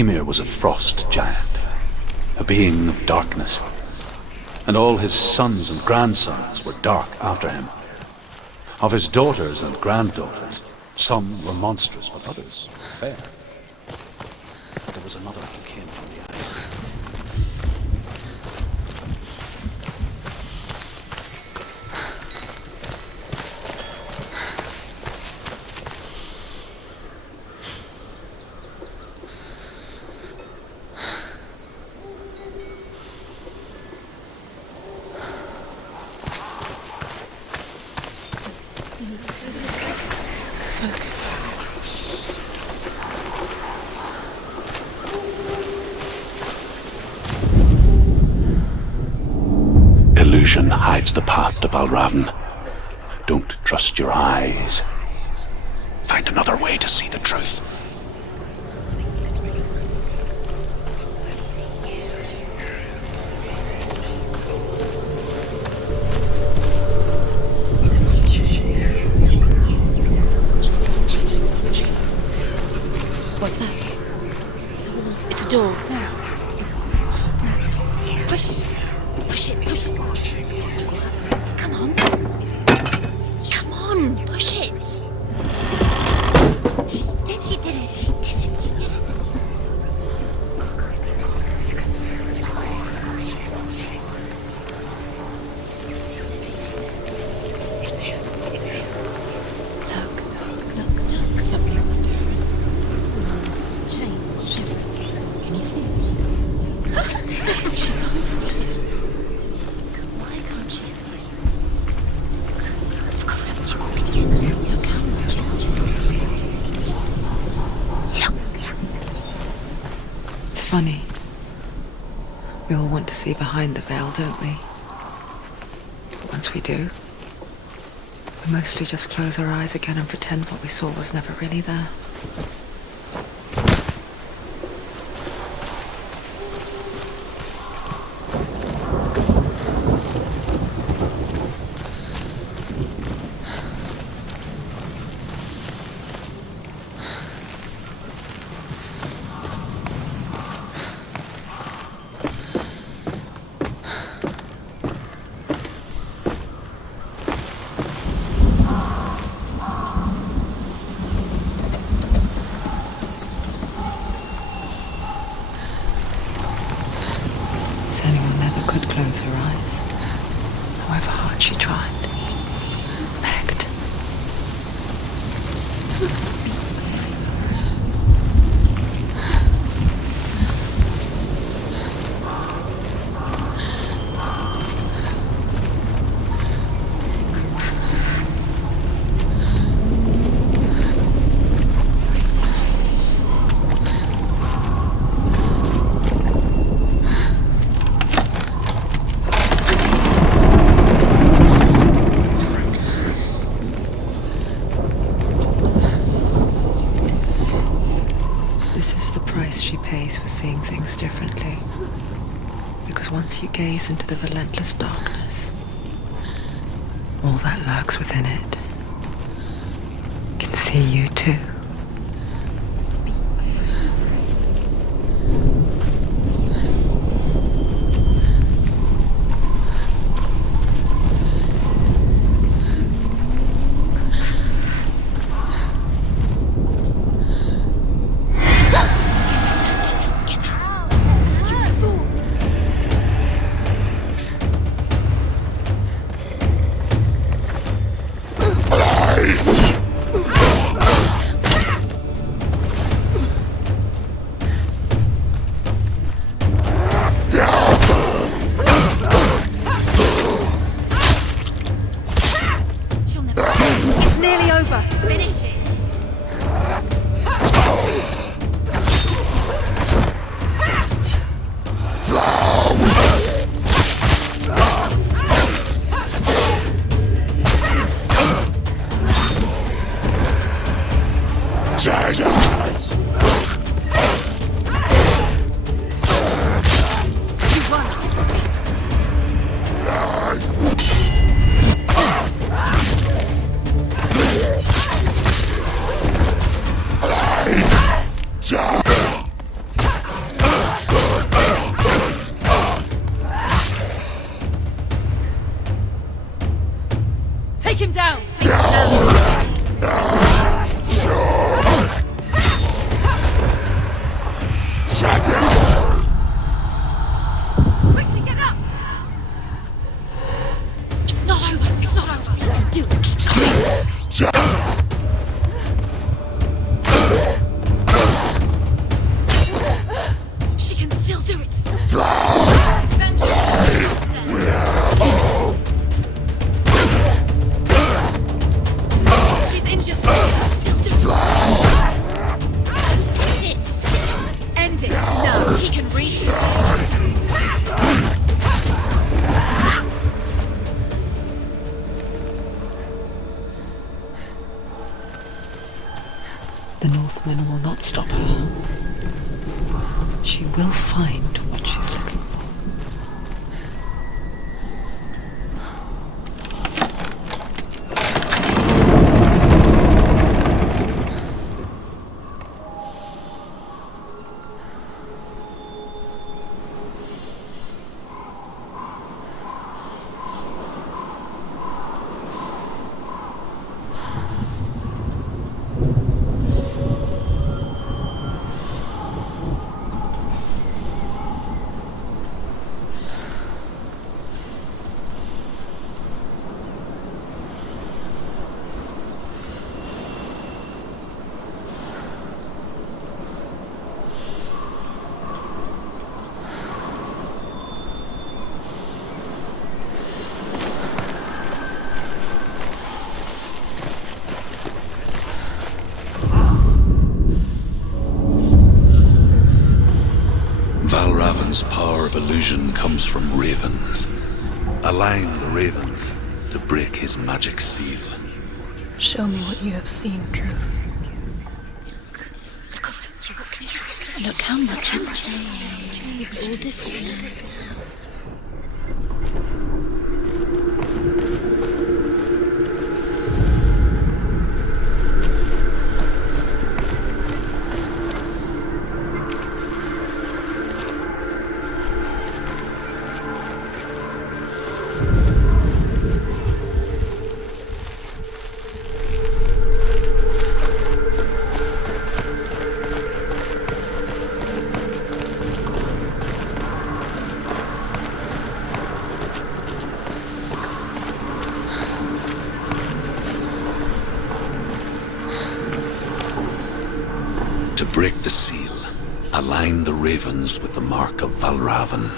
Ymir was a frost giant, a being of darkness, and all his sons and grandsons were dark after him. Of his daughters and granddaughters, some were monstrous, but others fair. But there was another who came from the ice. Illusion hides the path to Valravn. Don't trust your eyes. Find another way to see the truth. What's that? It's a door. Push it. Push it. Push it. Come on. Come on. Push it. She did it. She did it. She did it. Look. Something was different. Change. Can you see it? She can't see it. Why can't she see it? Look, you see your camera. It's funny. We all want to see behind the veil, don't we? But once we do, we mostly just close our eyes again and pretend what we saw was never really there. Could close her eyes, however hard she tried, begged. She pays for seeing things differently. Because once you gaze into the relentless darkness, all that lurks within it can see you too. Take him down! Take him down! Quickly get up! It's not over! It's not over! You can do it! She can still do it! She's injured! She can still do it! End it! No, he can breathe! The Northmen will not stop her. She will find what she's looking for. Valravan's power of illusion comes from ravens. Align the ravens to break his magic seal. Show me what you have seen, Truth. Look over. What can you see? Look how much it's changed. It's all different now. To break the seal, align the ravens with the mark of Valravan.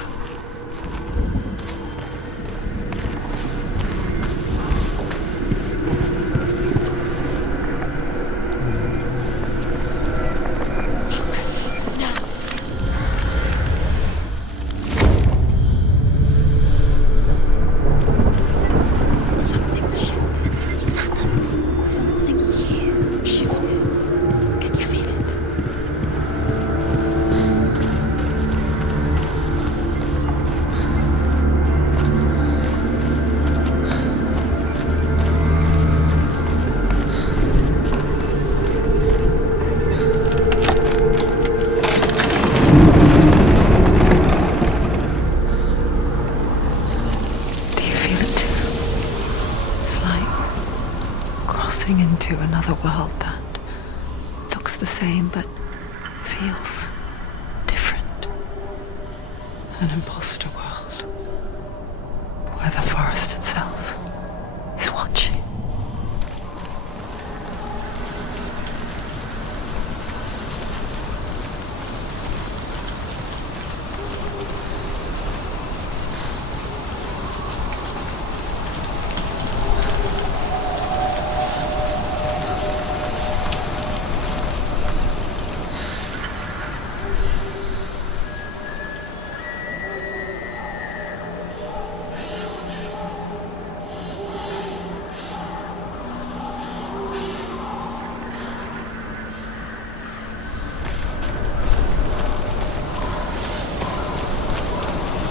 Something's shifted. Something's happened. Something huge shifted. Can you feel it? Do you feel it too? It's like crossing into another world that looks the same but feels different. An imposter world where the forest itself is watching.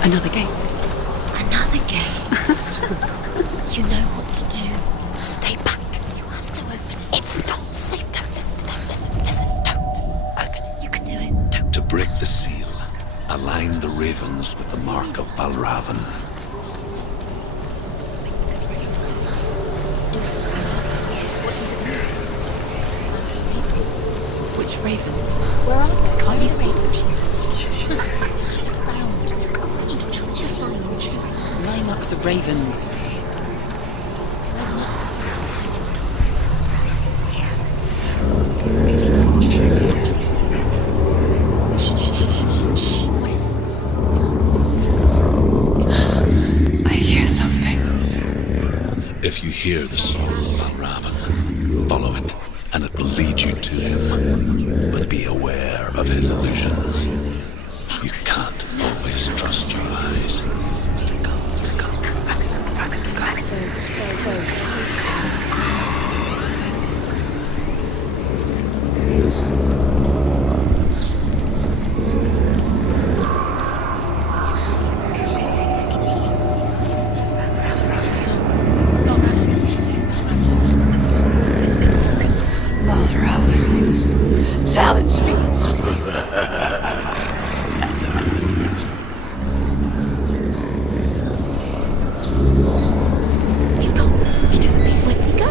Another gate. Another gate. You know what to do. Stay back. You have to open it. It's not safe. Don't listen to them. Listen. Don't. Open it. You can do it. Don't. To break the seal, align the ravens with the mark of Valravan. Where are they? Can't you see where she is? Look around. Look around. Try to find. Line up the ravens. What is it? I hear something. If you hear the soul of Van Raven, follow it, and it will lead you to him. But be aware of his illusions. You can't always trust your eyes. Silence me. He's gone. He disappeared. Where did he go?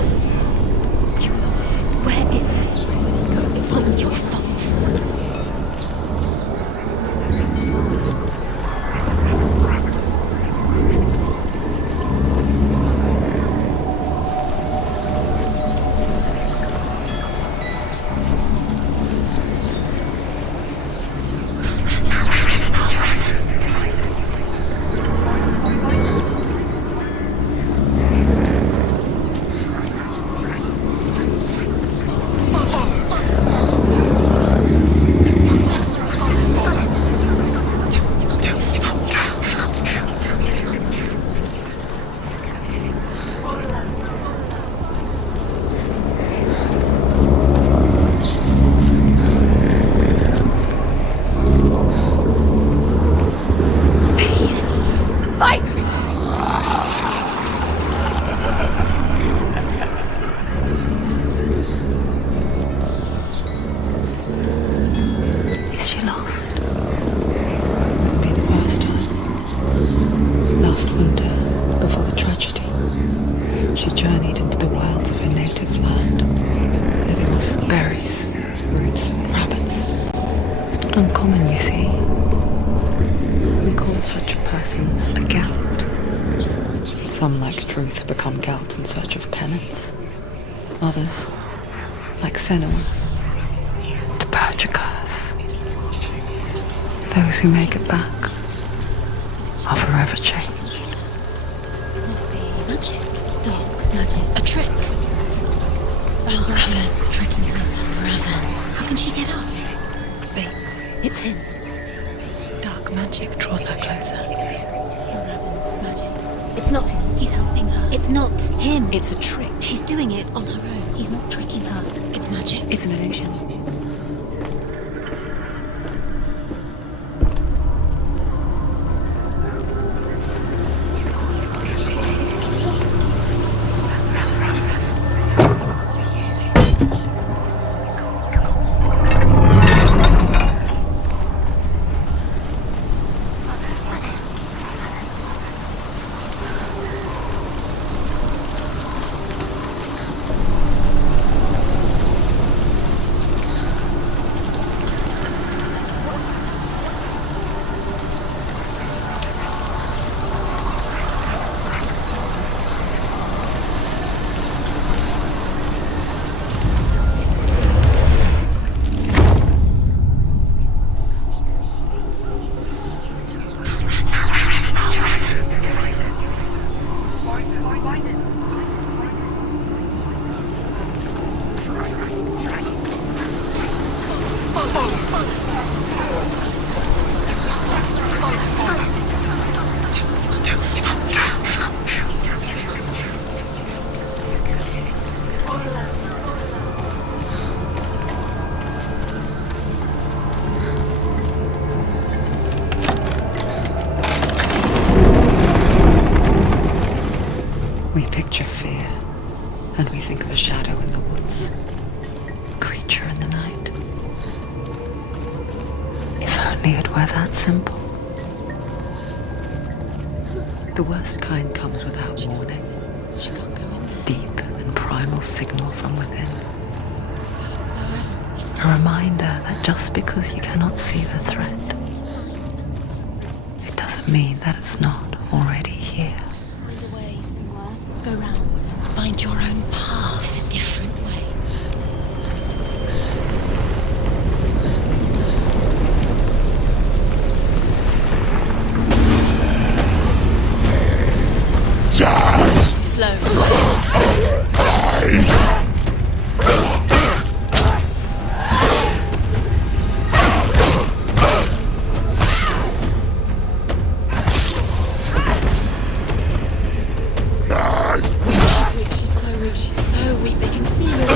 Where is he? It's not your fault. Is she lost? It'd be the past time. Last winter, before the tragedy, she journeyed into the wilds of her native land, living off berries, roots, and rabbits. It's not uncommon, you see. We call such a person a Gelt. Some, like Truth, become Gelt in search of penance. Others, like Senua, to purge a curse. Those who make it back are forever changed. It must be magic. Dark magic. A trick. Raven. Tricking her. Raven. How can she get up? Bait. It's him. Dark magic draws her closer. Raven's magic. It's not him. He's helping her. It's not him. It's a trick. She's doing it on her own. He's not tricking her. It's magic. It's an illusion. We picture fear, and we think of a shadow in the woods, a creature in the night. If only it were that simple. The worst kind comes without warning. She can't go in there. Deep and primal signal from within. He's A reminder that just because you cannot see the threat, it doesn't mean that it's not already here. Go round. Find your own path. There's a different way. Too slow. She's so weak, they can see her.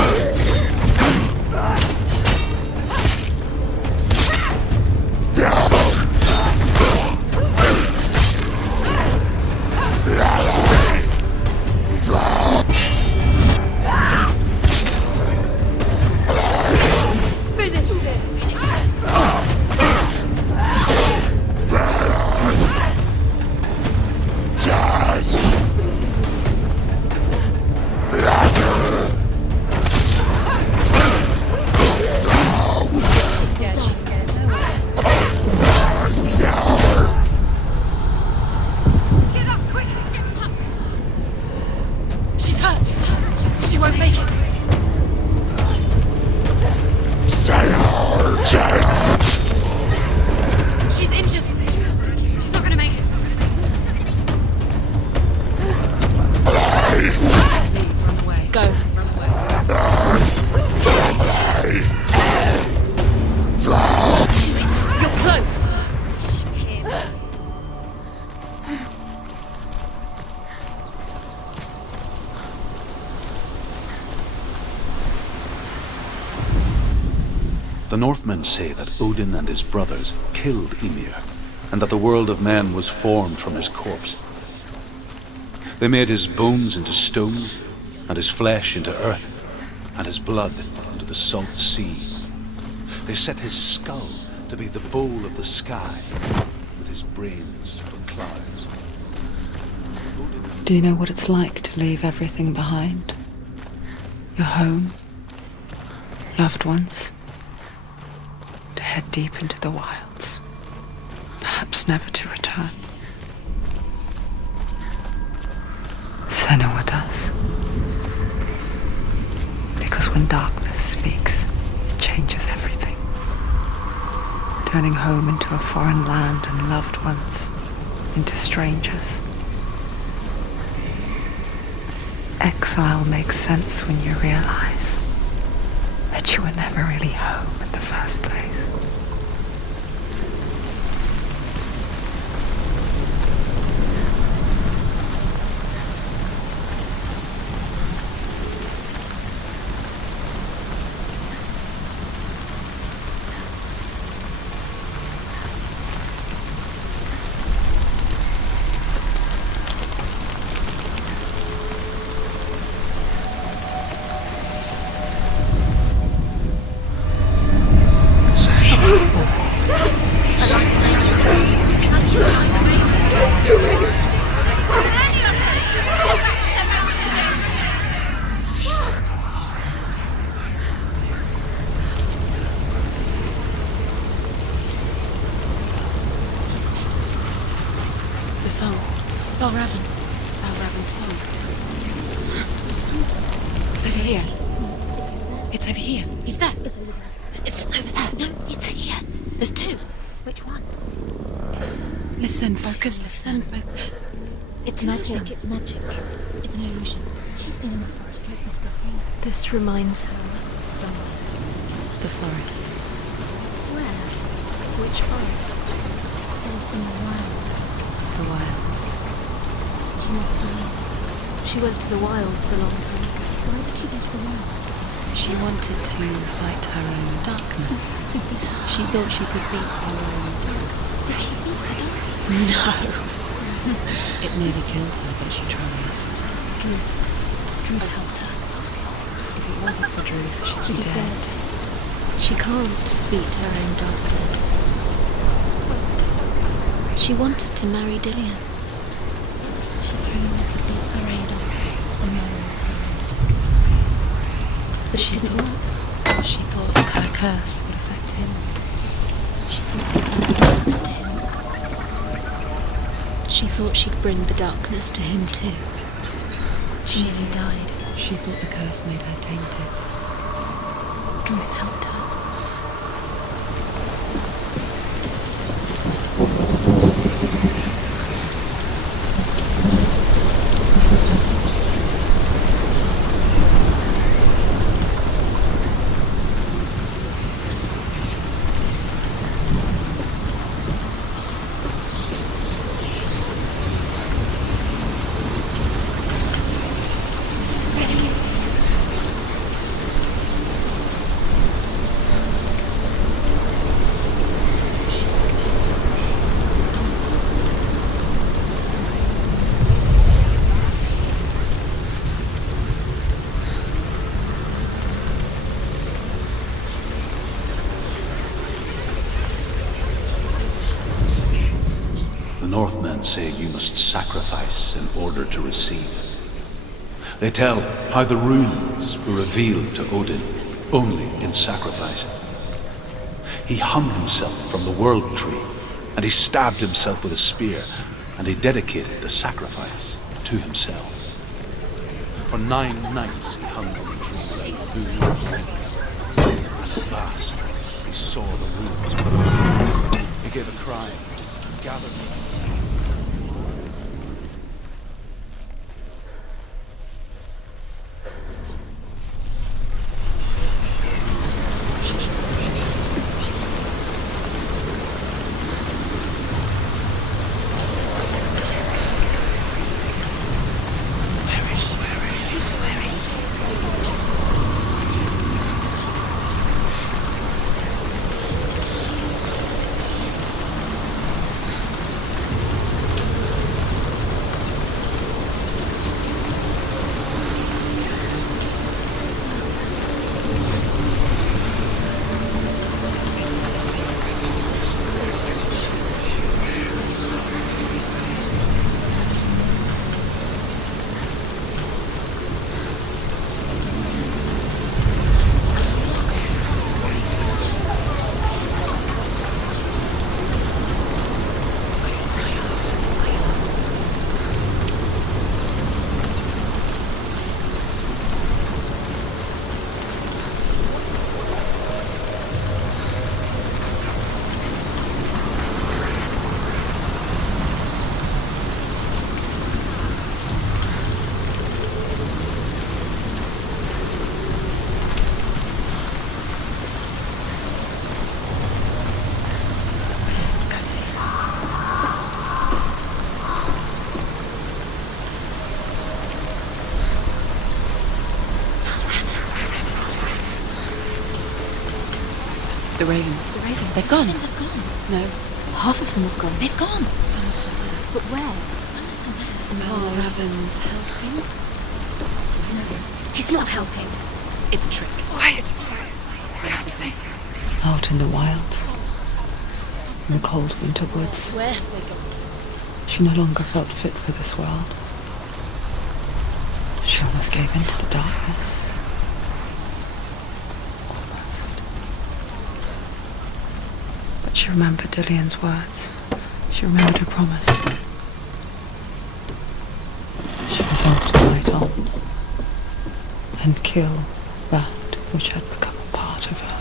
Finish this! She's scared. Get up, quick! She's hurt. She won't make it. She's injured. She's not gonna make it. Run away. Go. Run away. You're close. The Northmen say that Odin and his brothers killed Ymir, and that the world of men was formed from his corpse. They made his bones into stone, and his flesh into earth, and his blood into the salt sea. They set his skull to be the bowl of the sky, with his brains for clouds. Do you know what it's like to leave everything behind? Your home, loved ones, to head deep into the wilds, perhaps never to return. Senua does. Because when darkness speaks, it changes everything, turning home into a foreign land and loved ones into strangers. Exile makes sense when you realize that you were never really home in the first place. The song. Valravan's song. It's over here. It's over here. He's there. It's over there. No, it's here. There's two. Which one? Listen, focus, listen. It's magic. It's magic. It's an illusion. She's been in the forest like this before. This reminds her of somewhere. The forest. Where? Which forest? Forest in the wilds. The wilds. She never believed. She went to the wilds a long time ago. Why did she go to the wilds? She wanted to fight her own darkness. She thought she could beat her own. Did she beat her darkness? No. It nearly killed her, but she tried. Druth helped her. If it wasn't for Druth, she'd be dead. She can't beat her own darkness. She wanted to marry Dillian. She came to beat her own darkness and marry her. But she didn't work. She thought her curse would affect him. She thought the darkness would to him. She thought she'd bring the darkness to him too. She nearly died. She thought the curse made her tainted. Druth helped her. The Northmen say you must sacrifice in order to receive. They tell how the runes were revealed to Odin only in sacrifice. He hung himself from the world tree, and he stabbed himself with a spear, and he dedicated the sacrifice to himself. For 9 nights he hung on the tree without food or drink, and at last he saw the runes. He gave a cry, and gathered them. The ravens. The ravens. They've gone. Some have gone. No, Half of them have gone. they've gone. Some are still there. But where? Some are still there. Mal Raven's helping. He's not helping. It's a trick. Quiet. Out in the wilds, in the cold winter woods, Where have they gone? she no longer felt fit for this world. She almost gave in to the darkness. But she remembered Dillian's words. She remembered her promise. She resolved to fight on and kill that which had become a part of her.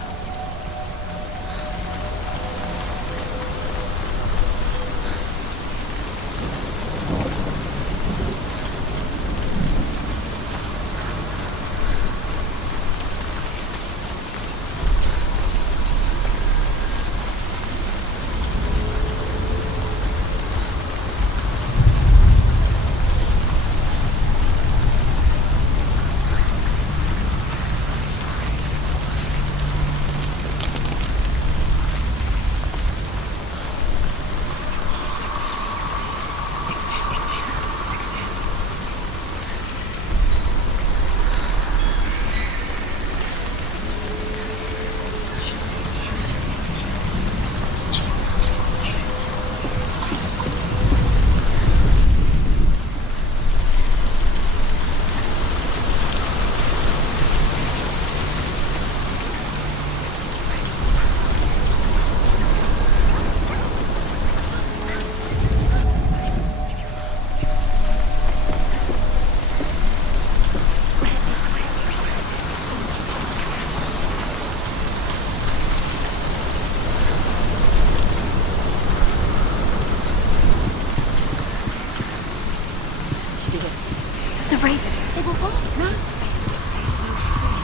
The ravens. They were what? No. There's still three.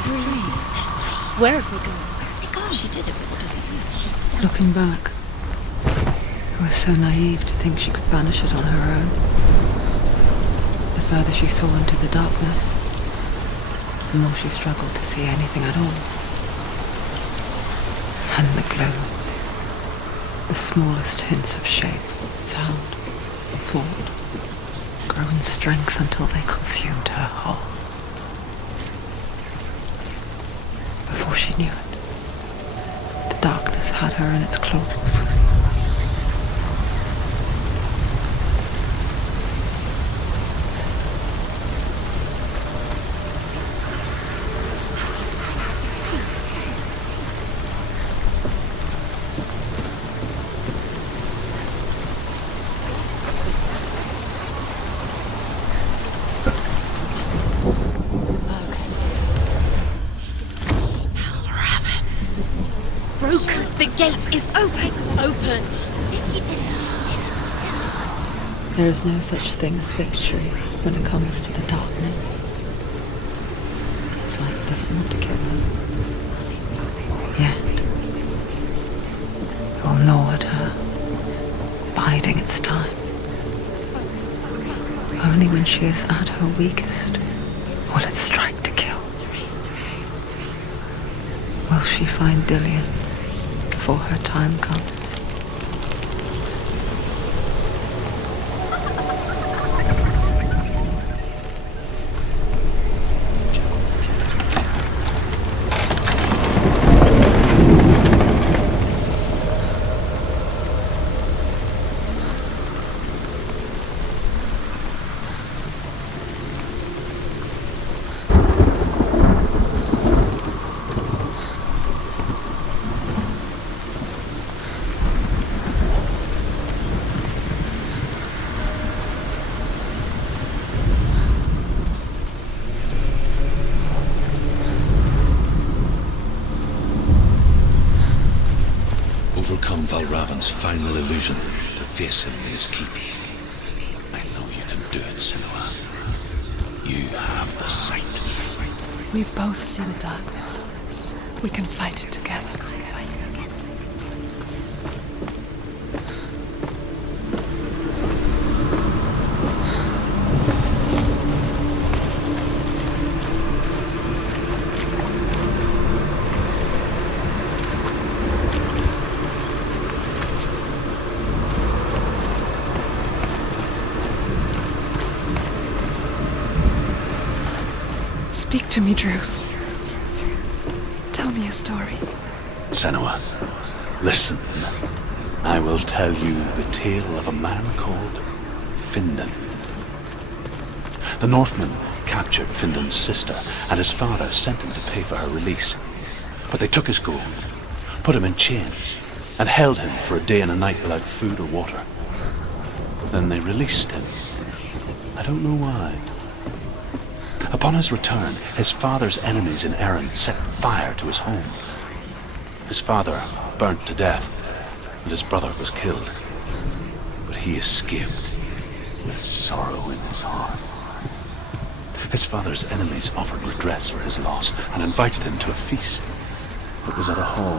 There's three. There's three. Where have they gone? Where have they gone? She did it, but what does it mean? Looking back, it was so naive to think she could banish it on her own. The further she saw into the darkness, the more she struggled to see anything at all. And the gloom, the smallest hints of shape, sound, thought, grow in strength until they consumed her whole. Before she knew it, the darkness had her in its claws. The gate is open! Open! There is no such thing as victory when it comes to the darkness. Its light doesn't want to kill her. Yet, it will gnaw at her, biding its time. Only when she is at her weakest will it strike to kill. Will she find Dillian before her time comes? Overcome Valravan's final illusion to face him in his keep. I know you can do it, Senua. You have the sight. We both see the darkness. We can fight it together. Speak to me, Druth. Tell me a story. Senua, listen. I will tell you the tale of a man called Findan. The Northmen captured Findan's sister, and his father sent him to pay for her release. But they took his gold, put him in chains, and held him for a day and a night without food or water. Then they released him. I don't know why. Upon his return, his father's enemies in Erin set fire to his home. His father burnt to death, and his brother was killed. But he escaped with sorrow in his heart. His father's enemies offered redress for his loss and invited him to a feast. It was at a hall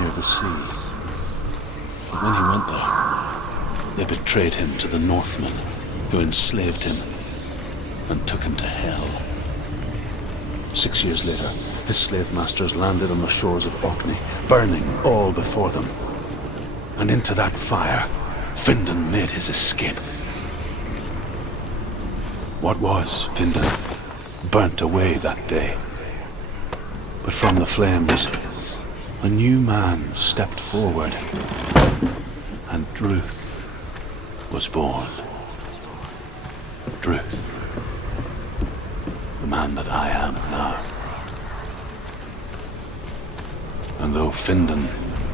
near the sea. But when he went there, they betrayed him to the Northmen, who enslaved him and took him to hell. 6 years later, his slave masters landed on the shores of Orkney, burning all before them. And into that fire, Findan made his escape. What was Findan burnt away that day. But from the flames, a new man stepped forward, and Druth was born. Druth. The man that I am now. And though Findan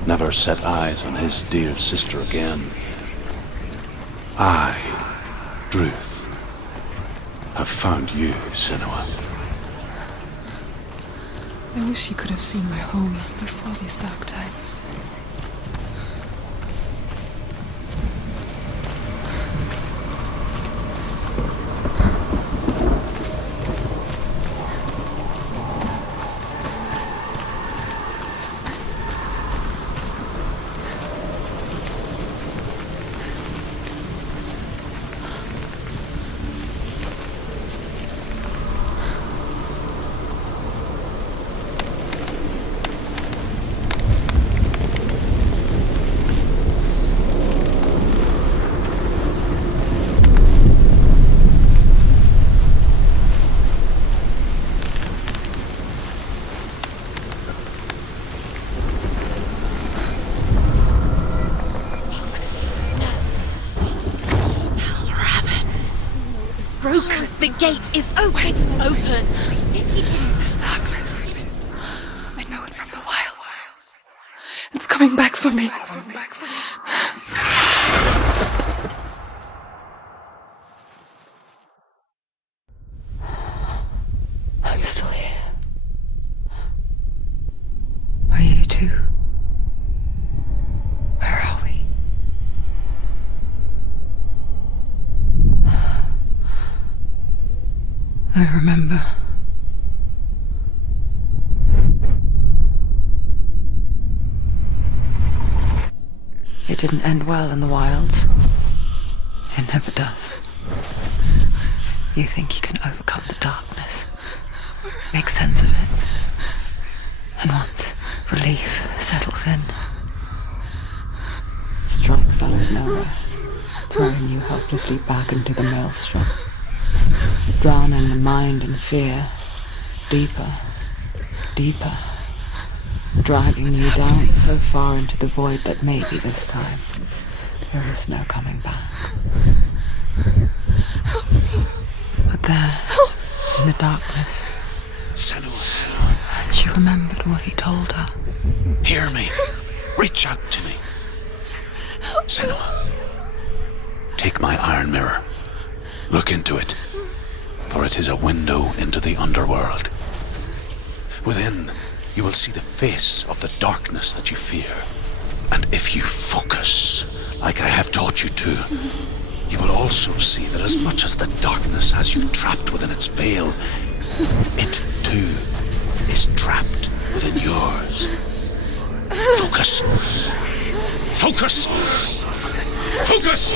never set eyes on his dear sister again, I, Druth, have found you, Senua. I wish you could have seen my home before these dark times. The gate is open. Open. This darkness. I know it from the wilds. It's coming back for me. I'm still here. Are you too? Where are we? I remember. It didn't end well in the wilds. It never does. You think you can overcome the darkness, make sense of it, and once relief settles in, it strikes out of nowhere, throwing you helplessly back into the maelstrom, drowning the mind in fear, deeper, deeper, dragging you down so far into the void that maybe this time there is no coming back. But there, in the darkness, Senua, she remembered what he told her. hear me. Reach out to me. Senua, take my iron mirror. Look into it, for it is a window into the underworld. Within, you will see the face of the darkness that you fear. And if you focus, like I have taught you to, you will also see that as much as the darkness has you trapped within its veil, it too is trapped within yours. Focus. Focus! Focus!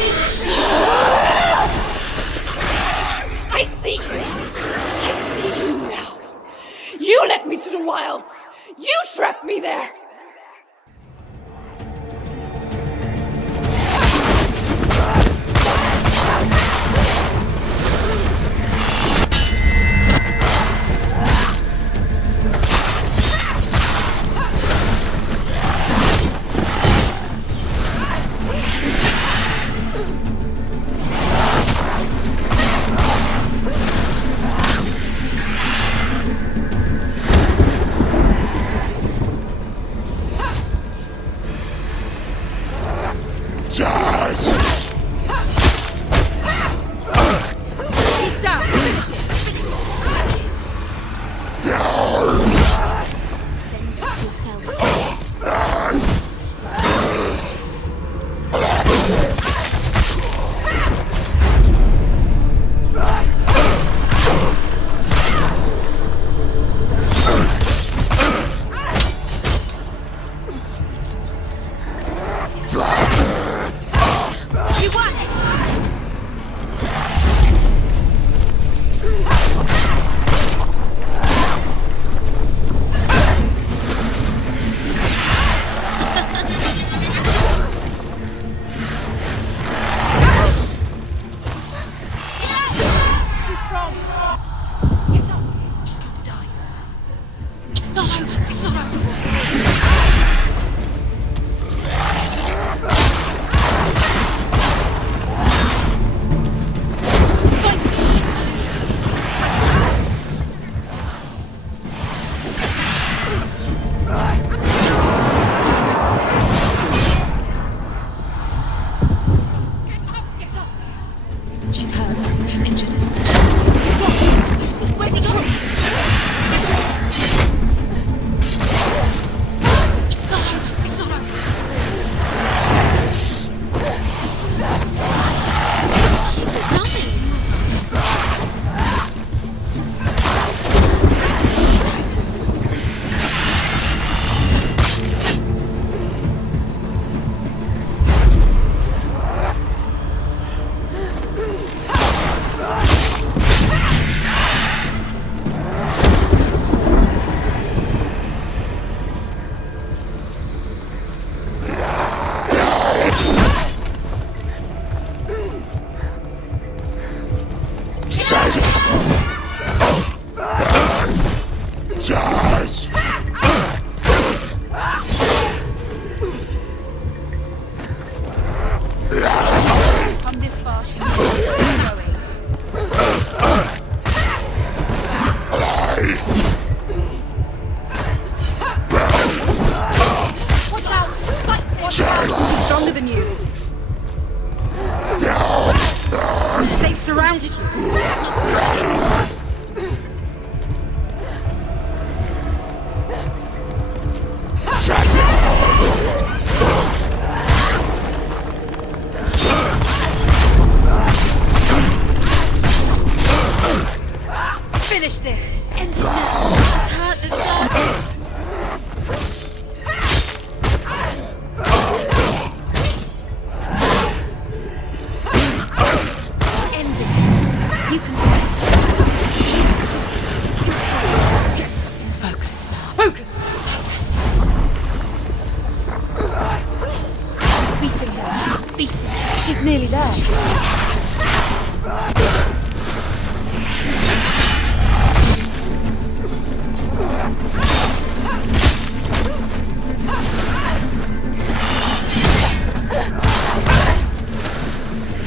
I see you. I see you now. You led me to the wilds. You trapped me there. Come this far, she knows where you're going. Finish this! End it now! This hurt, this hurt! End it! You can do this! You're strong! Focus now! Focus! She's beating her! She's beating her! She's nearly there!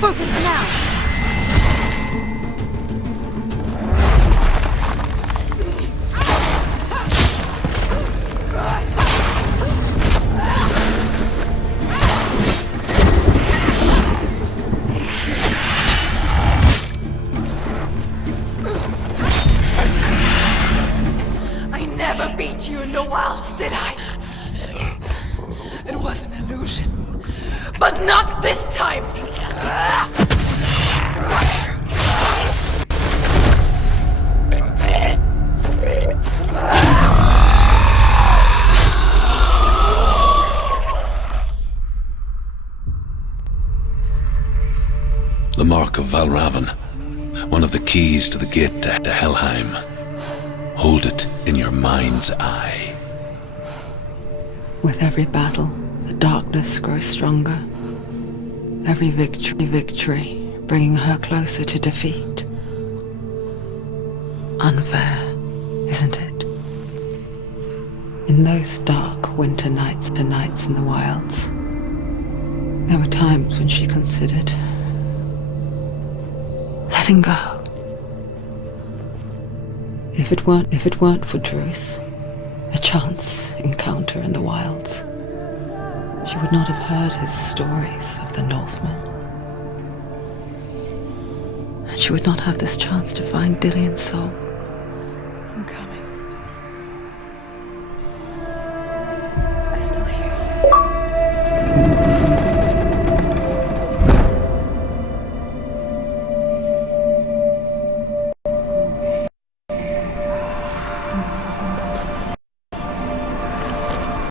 Focus now! I never beat you in the wilds, did I? It was an illusion. But not this time! The Mark of Valravan, one of the keys to the gate to Helheim. Hold it in your mind's eye. With every battle, the darkness grows stronger. Every victory, bringing her closer to defeat. Unfair, isn't it? In those dark winter nights in the wilds, there were times when she considered letting go. If it weren't for Druth, a chance encounter in the wilds, she would not have heard his stories of the Northmen. And she would not have this chance to find Dillion's soul. I'm coming.